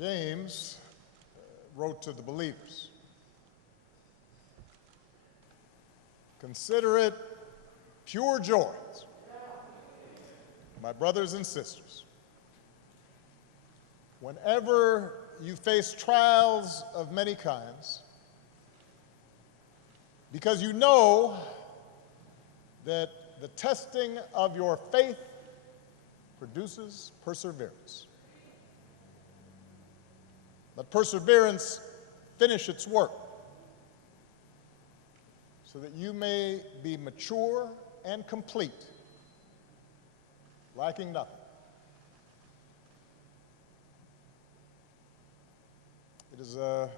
James wrote to the believers, "Consider it pure joy, my brothers and sisters, whenever you face trials of many kinds, because you know that the testing of your faith produces perseverance. Let perseverance finish its work, so that you may be mature and complete, lacking nothing." It is a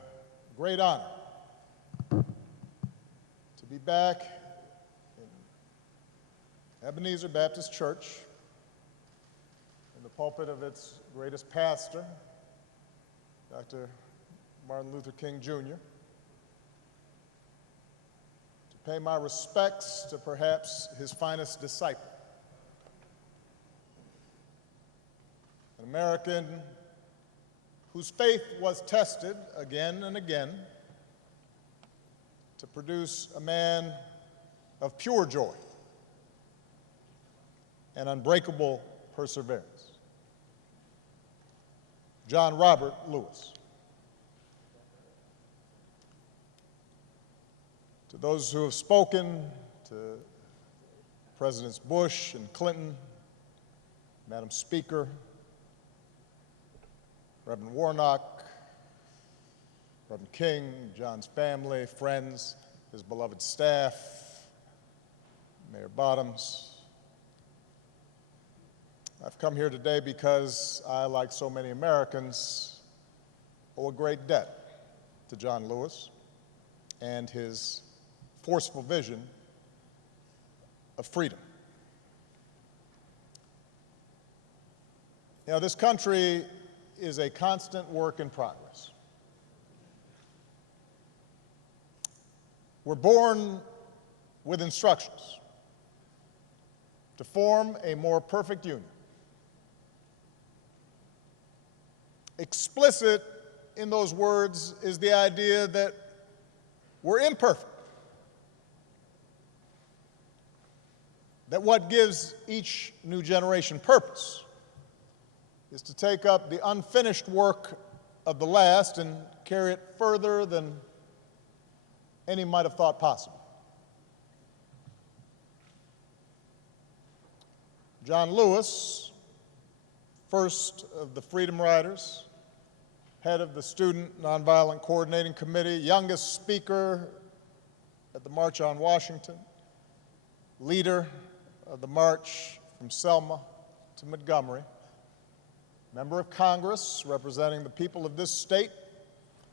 great honor to be back in Ebenezer Baptist Church, in the pulpit of its greatest pastor, Dr. Martin Luther King, Jr., to pay my respects to perhaps his finest disciple, an American whose faith was tested again and again to produce a man of pure joy and unbreakable perseverance, John Robert Lewis. To those who have spoken, to Presidents Bush and Clinton, Madam Speaker, Reverend Warnock, Reverend King, John's family, friends, his beloved staff, Mayor Bottoms, I've come here today because I, like so many Americans, owe a great debt to John Lewis and his forceful vision of freedom. You know, this country is a constant work in progress. We're born with instructions to form a more perfect union. Explicit in those words is the idea that we're imperfect, that what gives each new generation purpose is to take up the unfinished work of the last and carry it further than any might have thought possible. John Lewis, first of the Freedom Riders, head of the Student Nonviolent Coordinating Committee, youngest speaker at the March on Washington, leader of the march from Selma to Montgomery, member of Congress representing the people of this state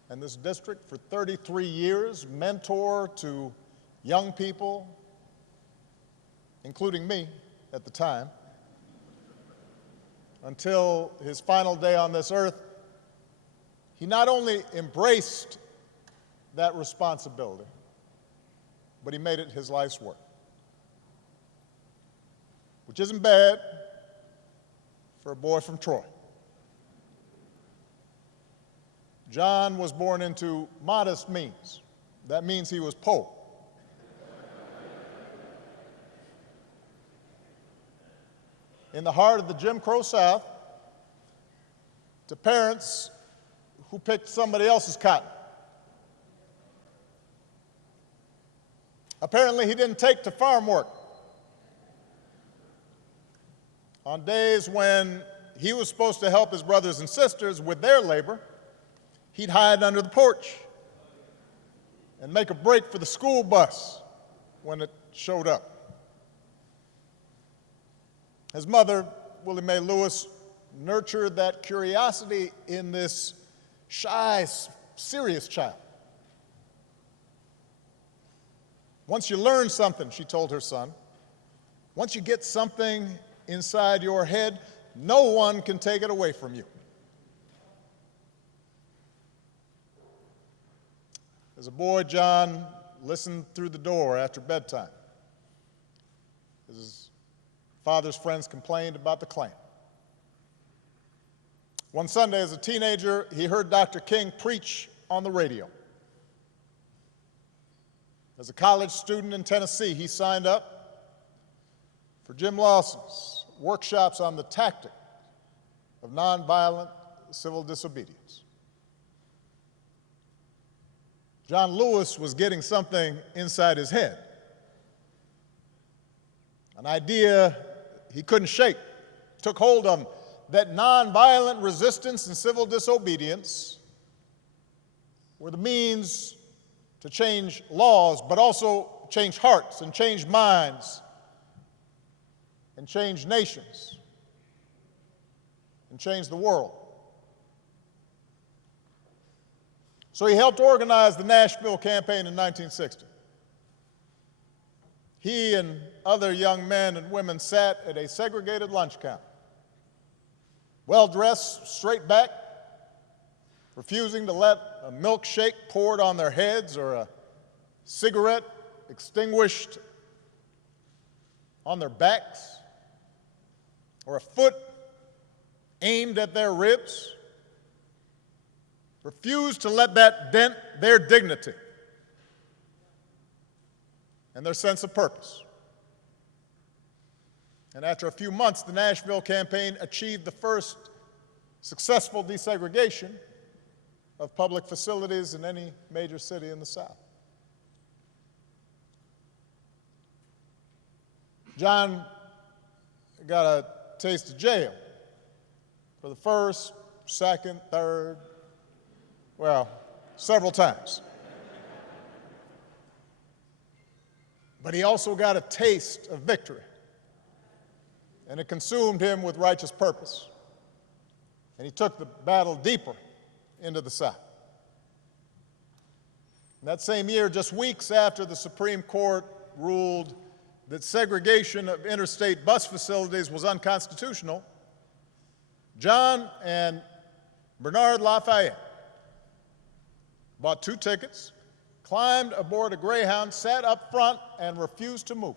and this district for 33 years, mentor to young people, including me at the time, until his final day on this earth. He not only embraced that responsibility, but he made it his life's work, which isn't bad for a boy from Troy. John was born into modest means. That means he was poor. In the heart of the Jim Crow South, to parents who picked somebody else's cotton. Apparently, he didn't take to farm work. On days when he was supposed to help his brothers and sisters with their labor, he'd hide under the porch and make a break for the school bus when it showed up. His mother, Willie Mae Lewis, nurtured that curiosity in this shy, serious child. Once you learn something, she told her son, once you get something inside your head, no one can take it away from you. As a boy, John listened through the door after bedtime as his father's friends complained about the Klan. One Sunday as a teenager, he heard Dr. King preach on the radio. As a college student in Tennessee, he signed up for Jim Lawson's workshops on the tactic of nonviolent civil disobedience. John Lewis was getting something inside his head, an idea he couldn't shake, took hold of him, that nonviolent resistance and civil disobedience were the means to change laws, but also change hearts and change minds and change nations and change the world. So he helped organize the Nashville campaign in 1960. He and other young men and women sat at a segregated lunch counter, well-dressed, straight back, refusing to let a milkshake poured on their heads or a cigarette extinguished on their backs or a foot aimed at their ribs. Refused to let that dent their dignity and their sense of purpose. And after a few months, the Nashville campaign achieved the first successful desegregation of public facilities in any major city in the South. John got a taste of jail for the first, second, third, well, several times. But he also got a taste of victory, and it consumed him with righteous purpose. And he took the battle deeper into the South. In that same year, just weeks after the Supreme Court ruled that segregation of interstate bus facilities was unconstitutional, John and Bernard Lafayette bought 2 tickets, climbed aboard a Greyhound, sat up front, and refused to move.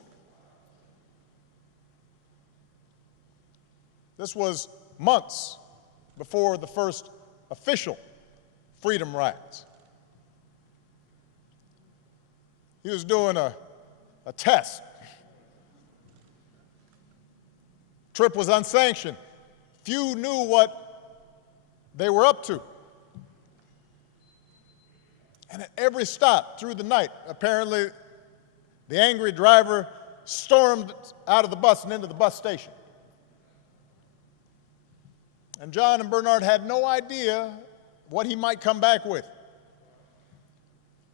This was months before the first official freedom rides. He was doing a test. Trip was unsanctioned. Few knew what they were up to. And at every stop through the night, apparently, the angry driver stormed out of the bus and into the bus station. And John and Bernard had no idea what he might come back with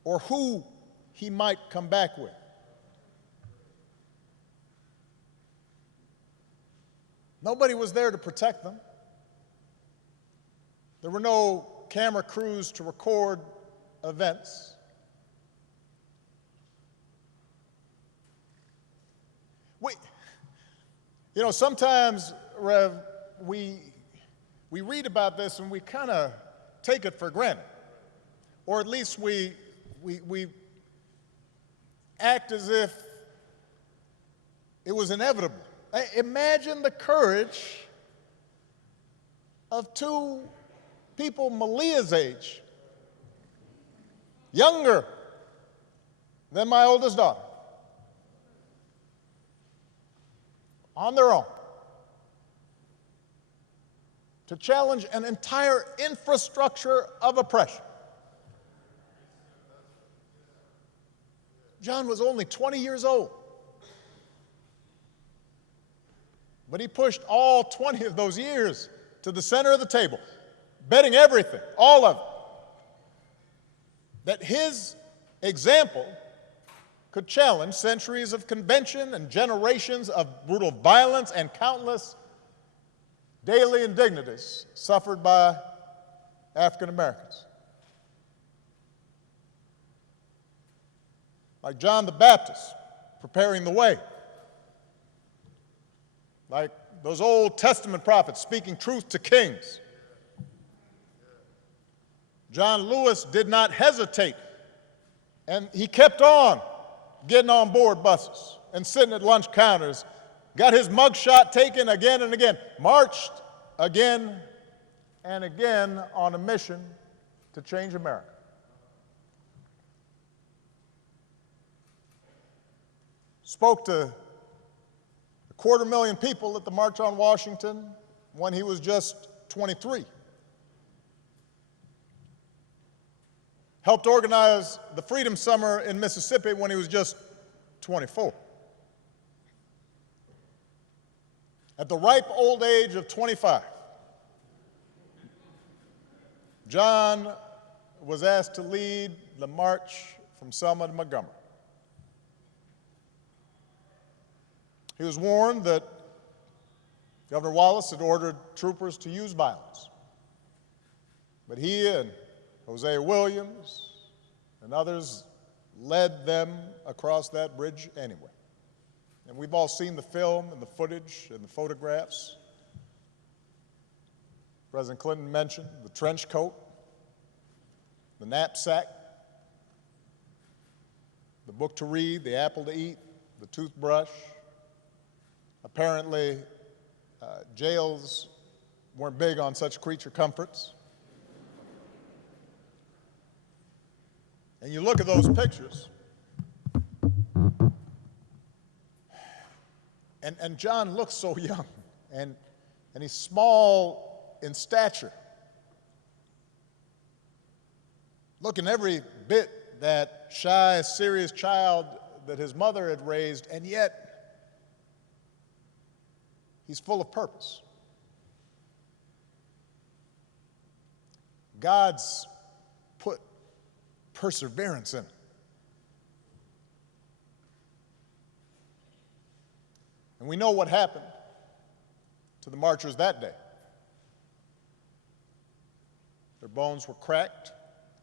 or who he might come back with. Nobody was there to protect them. There were no camera crews to record events. Sometimes, Rev, we read about this and we kind of take it for granted, or at least we act as if it was inevitable. Imagine the courage of 2 people Malia's age, younger than my oldest daughter, on their own, to challenge an entire infrastructure of oppression. John was only 20 years old, but he pushed all 20 of those years to the center of the table, betting everything, all of it, that his example could challenge centuries of convention and generations of brutal violence and countless daily indignities suffered by African Americans. Like John the Baptist preparing the way, like those Old Testament prophets speaking truth to kings. John Lewis did not hesitate, and he kept on getting on board buses and sitting at lunch counters, got his mugshot taken again and again, marched again and again on a mission to change America. Spoke to 250,000 people at the March on Washington when he was just 23. Helped organize the Freedom Summer in Mississippi when he was just 24. At the ripe old age of 25, John was asked to lead the march from Selma to Montgomery. He was warned that Governor Wallace had ordered troopers to use violence. But he and Hosea Williams and others led them across that bridge anyway. And we've all seen the film and the footage and the photographs. President Clinton mentioned the trench coat, the knapsack, the book to read, the apple to eat, the toothbrush. Apparently, jails weren't big on such creature comforts. And you look at those pictures, and John looks so young, and he's small in stature, looking every bit that shy, serious child that his mother had raised, and yet he's full of purpose. God's put perseverance in it. And we know what happened to the marchers that day. Their bones were cracked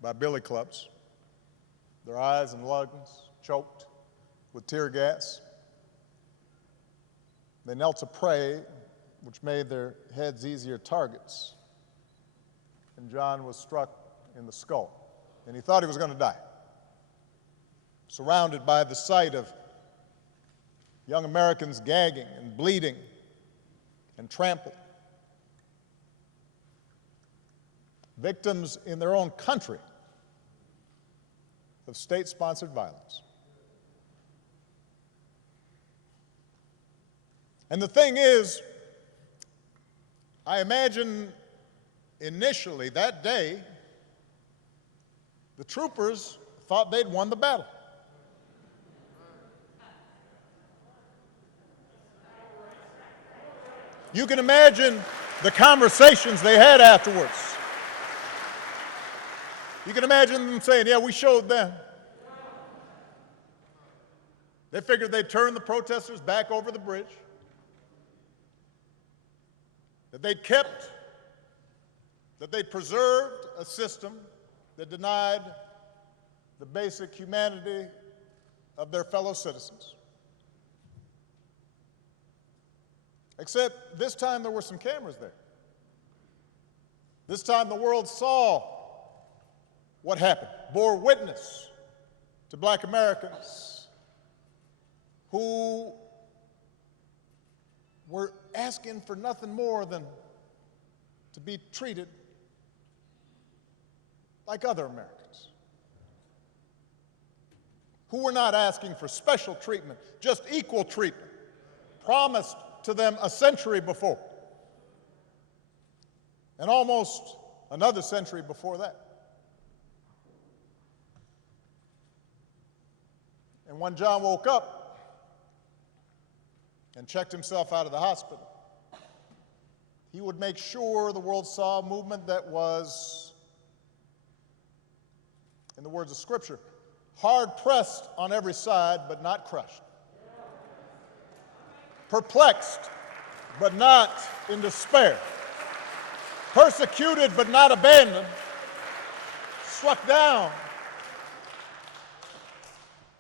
by billy clubs, their eyes and lungs choked with tear gas. They knelt to pray, which made their heads easier targets. And John was struck in the skull, and he thought he was going to die. Surrounded by the sight of young Americans gagging and bleeding and trampled. Victims in their own country of state-sponsored violence. And the thing is, I imagine initially that day, the troopers thought they'd won the battle. You can imagine the conversations they had afterwards. You can imagine them saying, yeah, we showed them. They figured they'd turn the protesters back over the bridge, that they'd preserved a system that denied the basic humanity of their fellow citizens. Except this time there were some cameras there. This time the world saw what happened, bore witness to Black Americans who were asking for nothing more than to be treated like other Americans, who were not asking for special treatment, just equal treatment, promised to them a century before, and almost another century before that. And when John woke up and checked himself out of the hospital, he would make sure the world saw a movement that was, in the words of Scripture, hard-pressed on every side, but not crushed. Perplexed, but not in despair. Persecuted, but not abandoned. Struck down,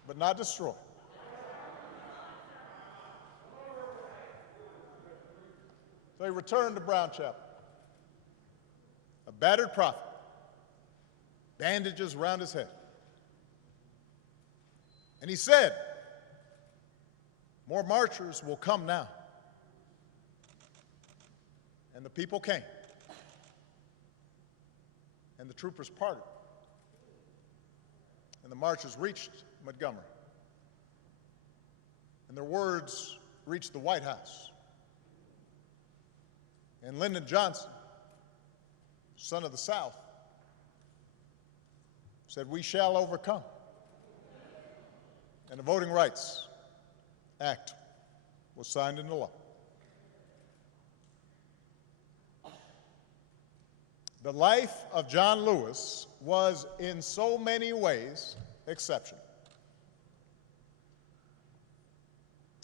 but not destroyed. So he returned to Brown Chapel, a battered prophet, bandages around his head. And he said, more marchers will come now. And the people came. and the troopers parted, and the marchers reached Montgomery, and their words reached the White House. And Lyndon Johnson, son of the South, said, "We shall overcome." And the Voting Rights Act was signed into law. The life of John Lewis was in so many ways exceptional.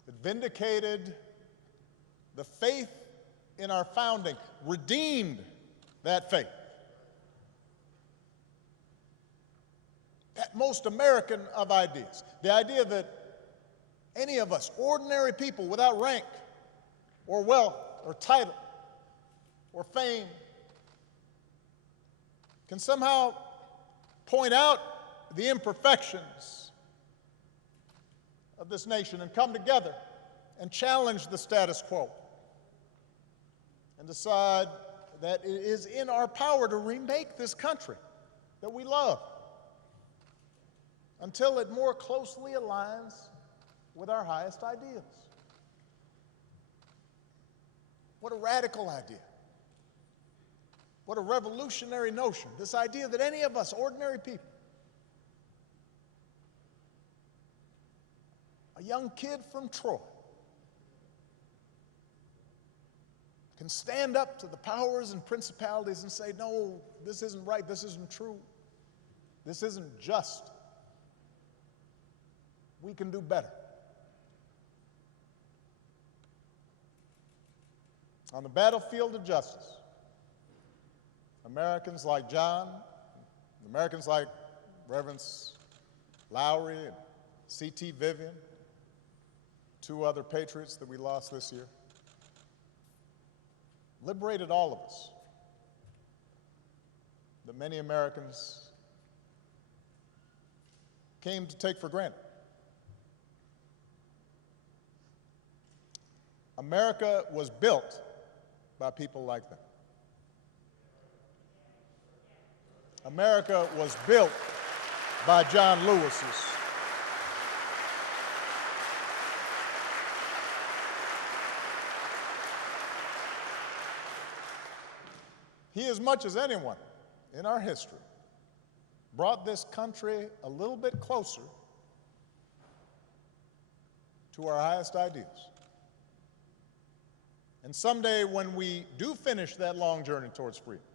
It vindicated the faith in our founding, redeemed that faith. That most American of ideas, the idea that any of us, ordinary people without rank or wealth or title or fame, can somehow point out the imperfections of this nation and come together and challenge the status quo and decide that it is in our power to remake this country that we love until it more closely aligns with our highest ideals. What a radical idea. What a revolutionary notion, this idea that any of us, ordinary people, a young kid from Troy, can stand up to the powers and principalities and say, "No, this isn't right, this isn't true, this isn't just. We can do better." On the battlefield of justice, Americans like John, Americans like Reverends Lowry and C.T. Vivian, two other patriots that we lost this year, liberated all of us that many Americans came to take for granted. America was built by people like that. America was built by John Lewis's. He, as much as anyone in our history, brought this country a little bit closer to our highest ideals. And someday, when we do finish that long journey towards freedom,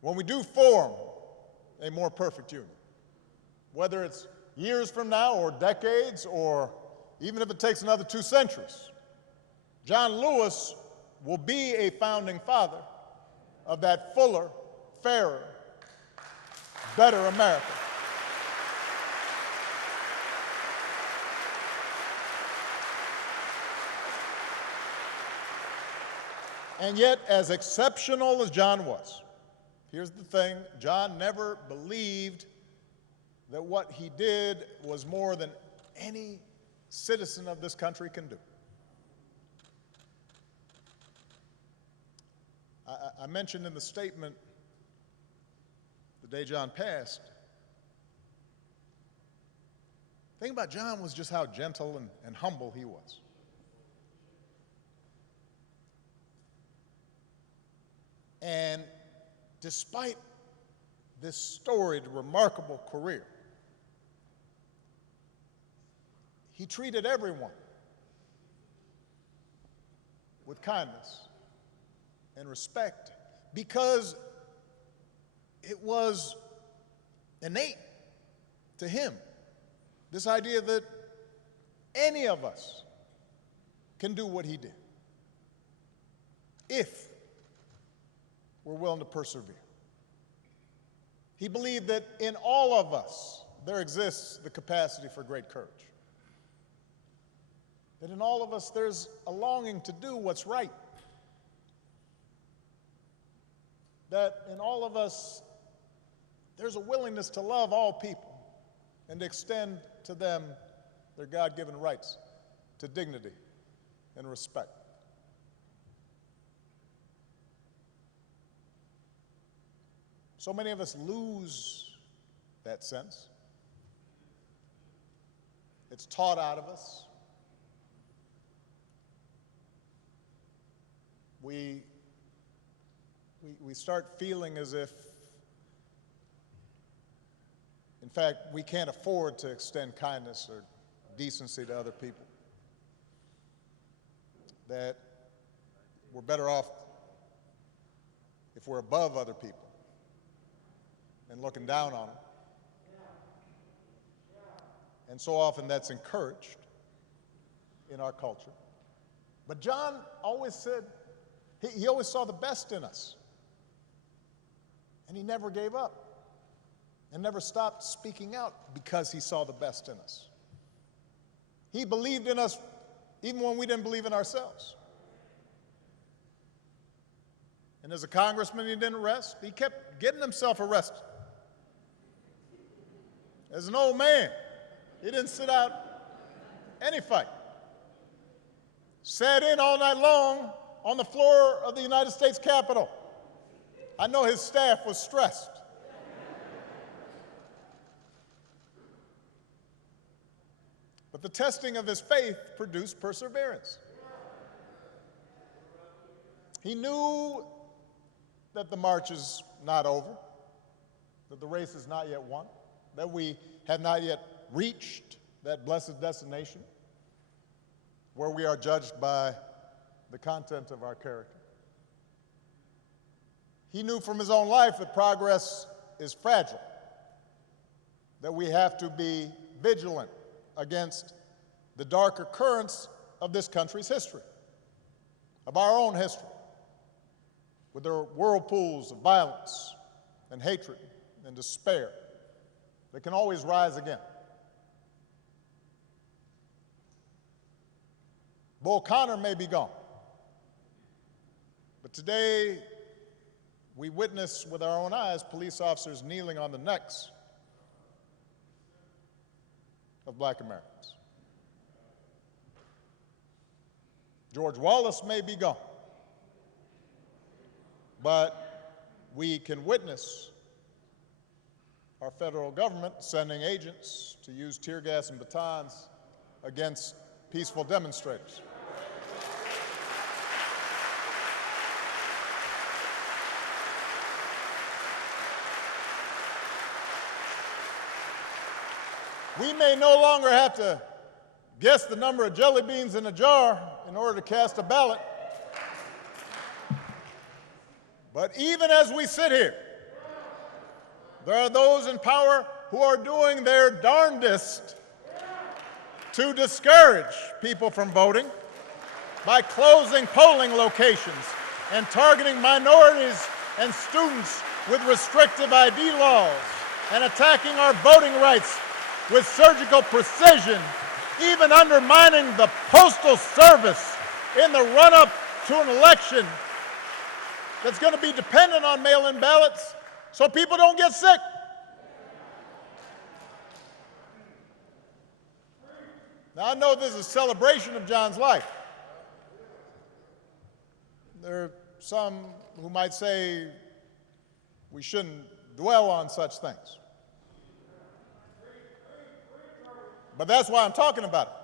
when we do form a more perfect union, whether it's years from now or decades or even if it takes another 2 centuries, John Lewis will be a founding father of that fuller, fairer, better America. And yet, as exceptional as John was, here's the thing, John never believed that what he did was more than any citizen of this country can do. I mentioned in the statement the day John passed, the thing about John was just how gentle and humble he was. And despite this storied, remarkable career, he treated everyone with kindness and respect because it was innate to him, this idea that any of us can do what he did if we're willing to persevere. He believed that in all of us there exists the capacity for great courage. That in all of us there's a longing to do what's right. That in all of us there's a willingness to love all people and to extend to them their God-given rights to dignity and respect. So many of us lose that sense. It's taught out of us. We start feeling as if, in fact, we can't afford to extend kindness or decency to other people. That we're better off if we're above other people and looking down on them. And so often that's encouraged in our culture. But John always said, he always saw the best in us. And he never gave up and never stopped speaking out because he saw the best in us. He believed in us even when we didn't believe in ourselves. And as a congressman, he didn't rest. He kept getting himself arrested. As an old man, he didn't sit out any fight. Sat in all night long on the floor of the United States Capitol. I know his staff was stressed. But the testing of his faith produced perseverance. He knew that the march is not over, that the race is not yet won, that we have not yet reached that blessed destination where we are judged by the content of our character. He knew from his own life that progress is fragile, that we have to be vigilant against the darker currents of this country's history, of our own history, with their whirlpools of violence and hatred and despair that can always rise again. Bull Connor may be gone, but today we witness with our own eyes police officers kneeling on the necks of black Americans. George Wallace may be gone, but we can witness our federal government sending agents to use tear gas and batons against peaceful demonstrators. We may no longer have to guess the number of jelly beans in a jar in order to cast a ballot. But even as we sit here, there are those in power who are doing their darndest to discourage people from voting by closing polling locations and targeting minorities and students with restrictive ID laws and attacking our voting rights with surgical precision, even undermining the Postal Service in the run-up to an election that's going to be dependent on mail-in ballots so people don't get sick. Now, I know this is a celebration of John's life. There are some who might say we shouldn't dwell on such things. But that's why I'm talking about it.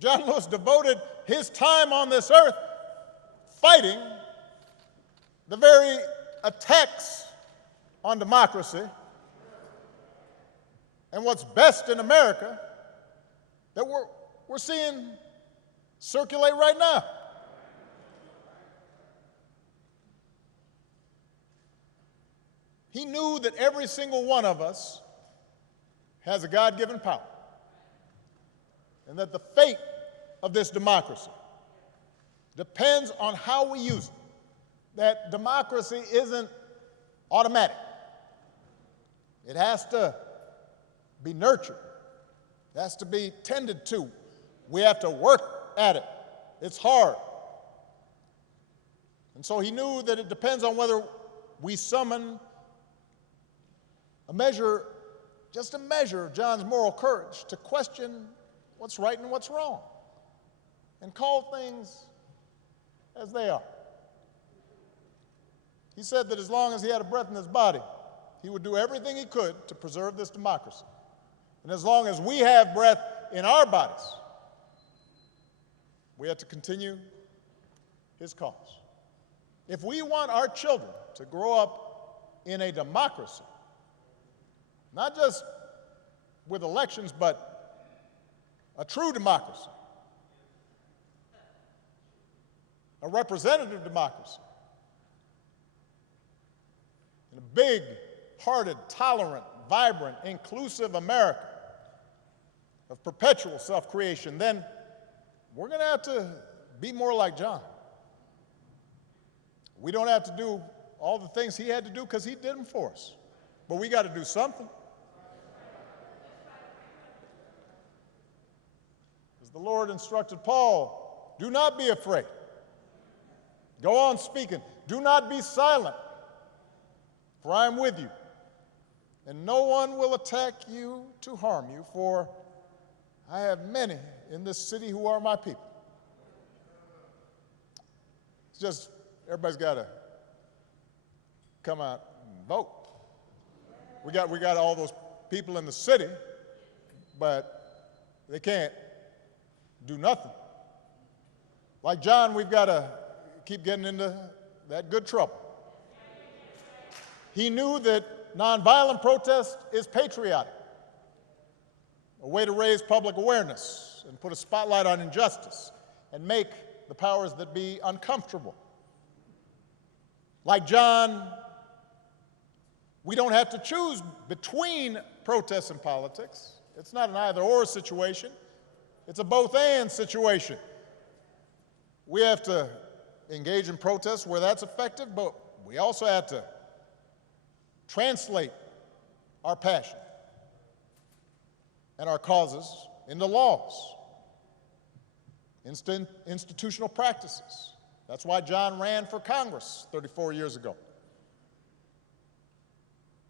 John Lewis devoted his time on this earth fighting the very attacks on democracy and what's best in America that we're seeing circulate right now. He knew that every single one of us has a God-given power, and that the fate of this democracy depends on how we use it. That democracy isn't automatic. It has to be nurtured. It has to be tended to. We have to work at it. It's hard. And so he knew that it depends on whether we summon a measure, just a measure of John's moral courage to question what's right and what's wrong and call things as they are. He said that as long as he had a breath in his body, he would do everything he could to preserve this democracy. And as long as we have breath in our bodies, we have to continue his cause. If we want our children to grow up in a democracy, not just with elections, but a true democracy, a representative democracy, in a big-hearted, tolerant, vibrant, inclusive America of perpetual self-creation, then we're going to have to be more like John. We don't have to do all the things he had to do because he did them for us, but we got to do something. As the Lord instructed Paul, do not be afraid. Go on speaking. Do not be silent, for I am with you, and no one will attack you to harm you, for I have many in this city who are my people. It's just, everybody's got to come out and vote. We got all those people in the city, but they can't do nothing. Like John, we've got to keep getting into that good trouble. He knew that nonviolent protest is patriotic, a way to raise public awareness and put a spotlight on injustice and make the powers that be uncomfortable. Like John, we don't have to choose between protests and politics. It's not an either-or situation. It's a both-and situation. We have to engage in protests where that's effective, but we also have to translate our passion and our causes into laws, institutional practices. That's why John ran for Congress 34 years ago.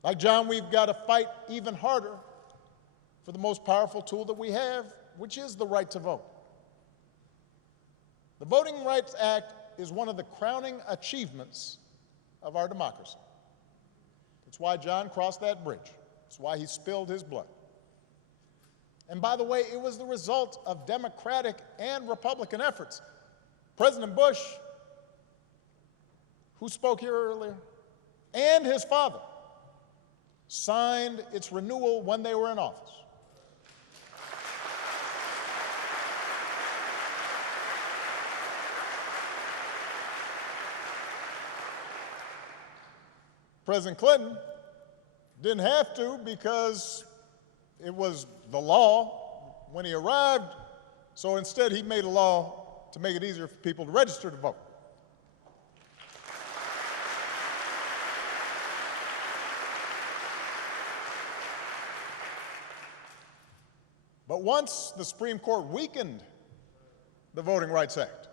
Like John, we've got to fight even harder for the most powerful tool that we have, which is the right to vote. The Voting Rights Act is one of the crowning achievements of our democracy. It's why John crossed that bridge. It's why he spilled his blood. And by the way, it was the result of Democratic and Republican efforts. President Bush, who spoke here earlier, and his father signed its renewal when they were in office. President Clinton didn't have to because it was the law when he arrived, so instead he made a law to make it easier for people to register to vote. But once the Supreme Court weakened the Voting Rights Act,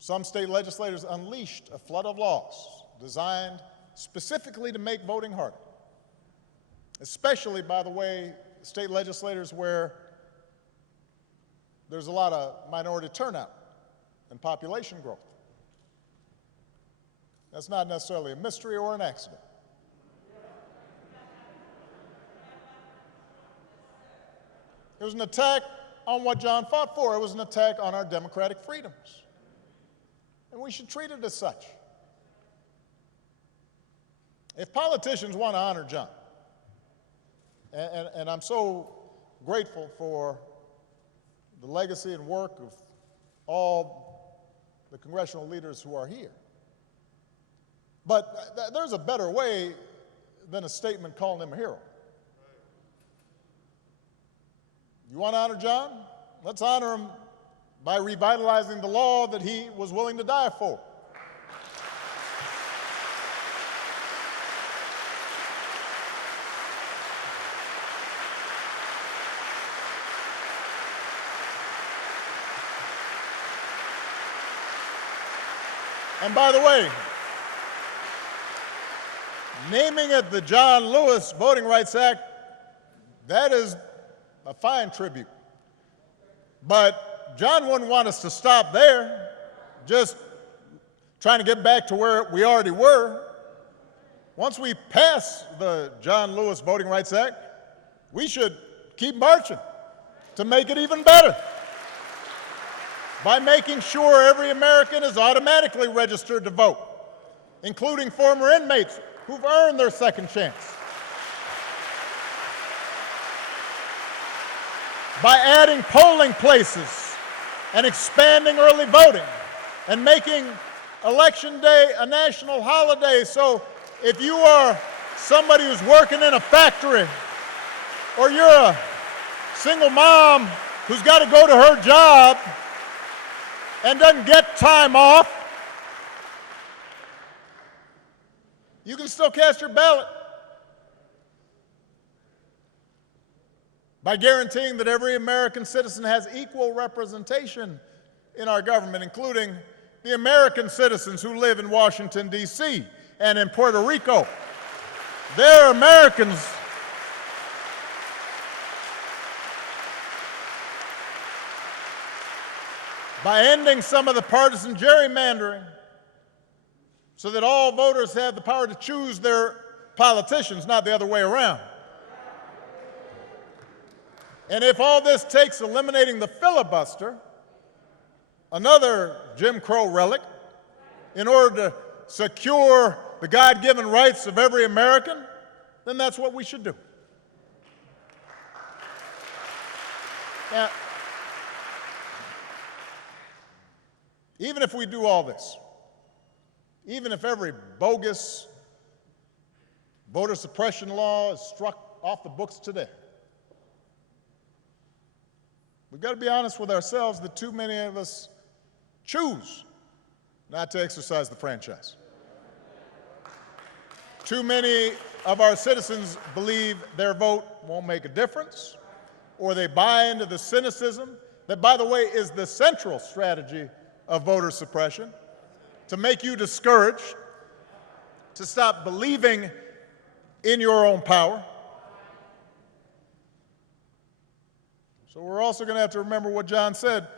some state legislators unleashed a flood of laws designed specifically to make voting harder, especially, by the way, state legislators where there's a lot of minority turnout and population growth. That's not necessarily a mystery or an accident. It was an attack on what John fought for. It was an attack on our democratic freedoms. And we should treat it as such. If politicians want to honor John, and I'm so grateful for the legacy and work of all the congressional leaders who are here, but there's a better way than a statement calling him a hero. You want to honor John? Let's honor him by revitalizing the law that he was willing to die for. And by the way, naming it the John Lewis Voting Rights Act, that is a fine tribute. But John wouldn't want us to stop there, just trying to get back to where we already were. Once we pass the John Lewis Voting Rights Act, we should keep marching to make it even better by making sure every American is automatically registered to vote, including former inmates who've earned their second chance. By adding polling places and expanding early voting and making Election Day a national holiday. So if you are somebody who's working in a factory, or you're a single mom who's got to go to her job and doesn't get time off, you can still cast your ballot by guaranteeing that every American citizen has equal representation in our government, including the American citizens who live in Washington, D.C. and in Puerto Rico. They're Americans. By ending some of the partisan gerrymandering so that all voters have the power to choose their politicians, not the other way around. And if all this takes eliminating the filibuster, another Jim Crow relic, in order to secure the God-given rights of every American, then that's what we should do. Now, even if we do all this, even if every bogus voter suppression law is struck off the books today, we've got to be honest with ourselves that too many of us choose not to exercise the franchise. Too many of our citizens believe their vote won't make a difference, or they buy into the cynicism that, by the way, is the central strategy of voter suppression, to make you discouraged, to stop believing in your own power. So we're also going to have to remember what John said.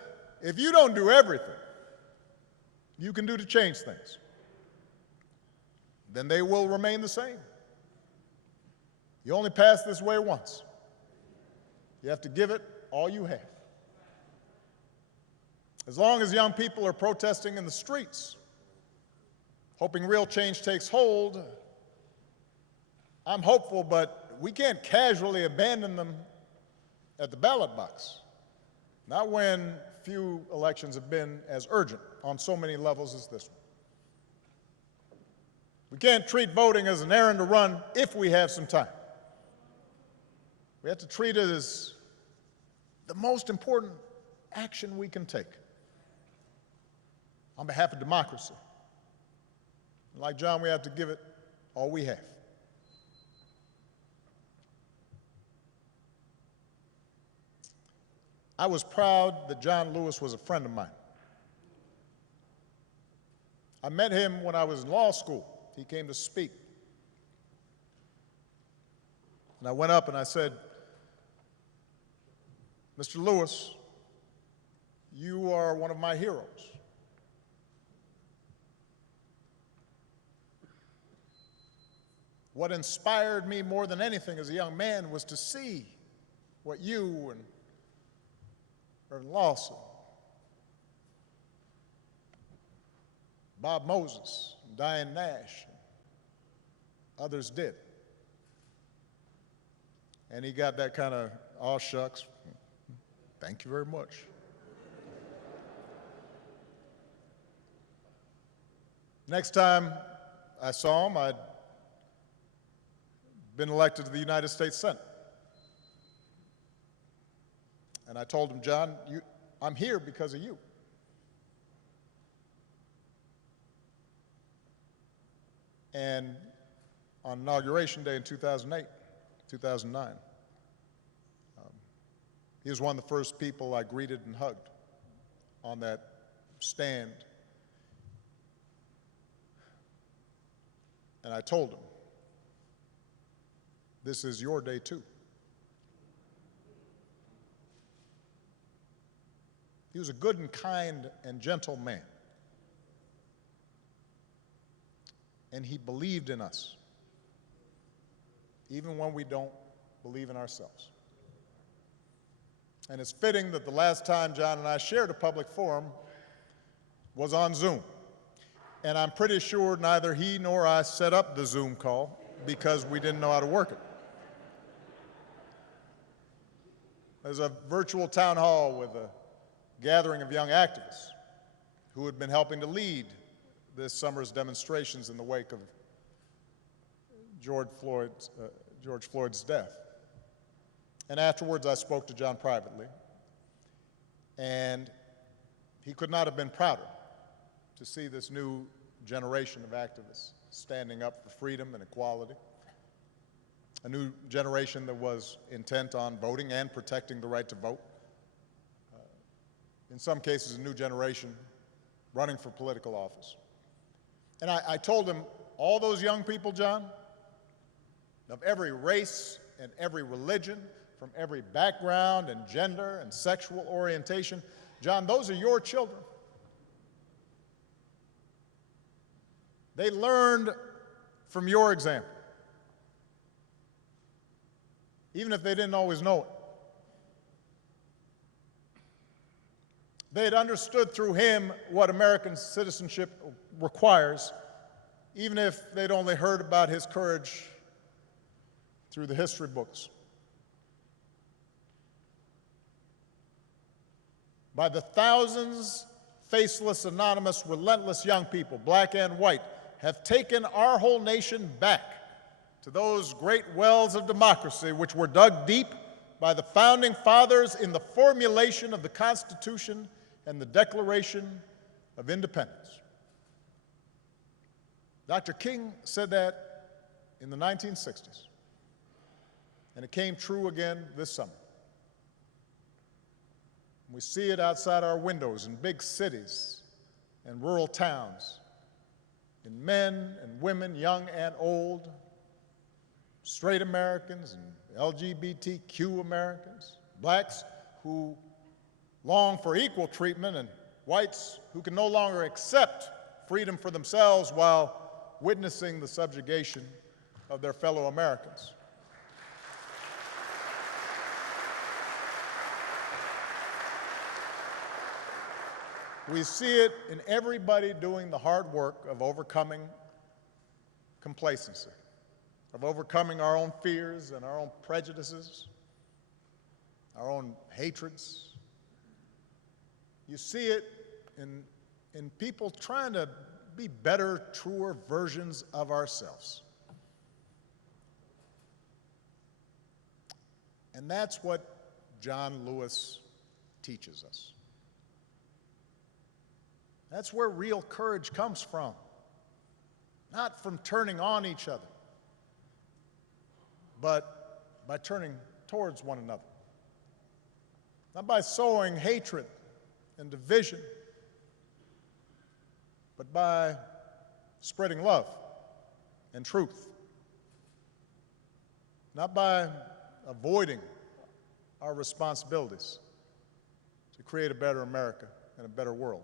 If you don't do everything you can do to change things, then they will remain the same. You only pass this way once. You have to give it all you have. As long as young people are protesting in the streets, hoping real change takes hold, I'm hopeful, but we can't casually abandon them at the ballot box. Not when few elections have been as urgent on so many levels as this one. We can't treat voting as an errand to run if we have some time. We have to treat it as the most important action we can take on behalf of democracy. And like John, we have to give it all we have. I was proud that John Lewis was a friend of mine. I met him when I was in law school. He came to speak. And I went up and I said, Mr. Lewis, you are one of my heroes. What inspired me more than anything as a young man was to see what you and Irvin Lawson, Bob Moses, and Diane Nash, and others did. And he got that kind of, aw shucks, thank you very much. Next time I saw him, I'd been elected to the United States Senate. And I told him, John, I'm here because of you. And on Inauguration Day in 2009, he was one of the first people I greeted and hugged on that stand. And I told him, this is your day too. He was a good and kind and gentle man. and he believed in us, even when we don't believe in ourselves. And it's fitting that the last time John and I shared a public forum was on Zoom. And I'm pretty sure neither he nor I set up the Zoom call because we didn't know how to work it. There's a virtual town hall with a gathering of young activists who had been helping to lead this summer's demonstrations in the wake of George Floyd's death. And afterwards, I spoke to John privately, and he could not have been prouder to see this new generation of activists standing up for freedom and equality, a new generation that was intent on voting and protecting the right to vote. In some cases, a new generation running for political office. And I told him, all those young people, John, of every race and every religion, from every background and gender and sexual orientation, John, those are your children. They learned from your example, even if they didn't always know it. They had understood through him what American citizenship requires, even if they'd only heard about his courage through the history books. By the thousands, faceless, anonymous, relentless young people, black and white, have taken our whole nation back to those great wells of democracy which were dug deep by the founding fathers in the formulation of the Constitution and the Declaration of Independence. Dr. King said that in the 1960s, and it came true again this summer. We see it outside our windows in big cities and rural towns, in men and women, young and old, straight Americans and LGBTQ Americans, blacks who long for equal treatment, and whites who can no longer accept freedom for themselves while witnessing the subjugation of their fellow Americans. We see it in everybody doing the hard work of overcoming complacency, of overcoming our own fears and our own prejudices, our own hatreds. You see it in people trying to be better, truer versions of ourselves. And that's what John Lewis teaches us. That's where real courage comes from, not from turning on each other, but by turning towards one another, not by sowing hatred and division, but by spreading love and truth, not by avoiding our responsibilities to create a better America and a better world,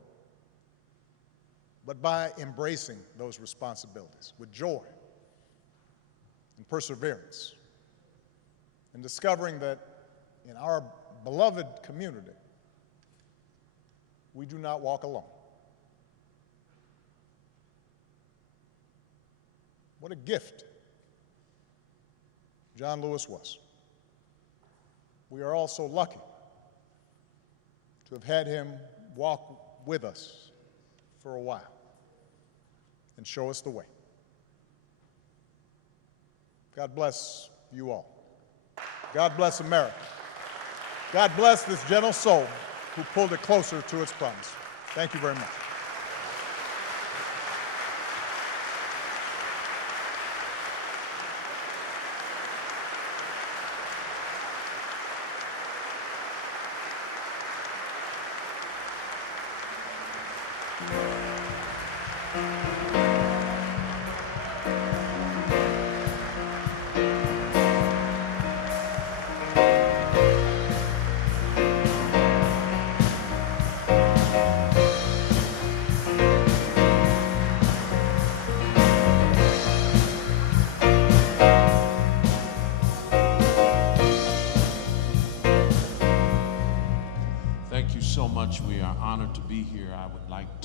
but by embracing those responsibilities with joy and perseverance, and discovering that in our beloved community, we do not walk alone. What a gift John Lewis was. We are all so lucky to have had him walk with us for a while and show us the way. God bless you all. God bless America. God bless this gentle soul who pulled it closer to its promise. Thank you very much. be here, I would like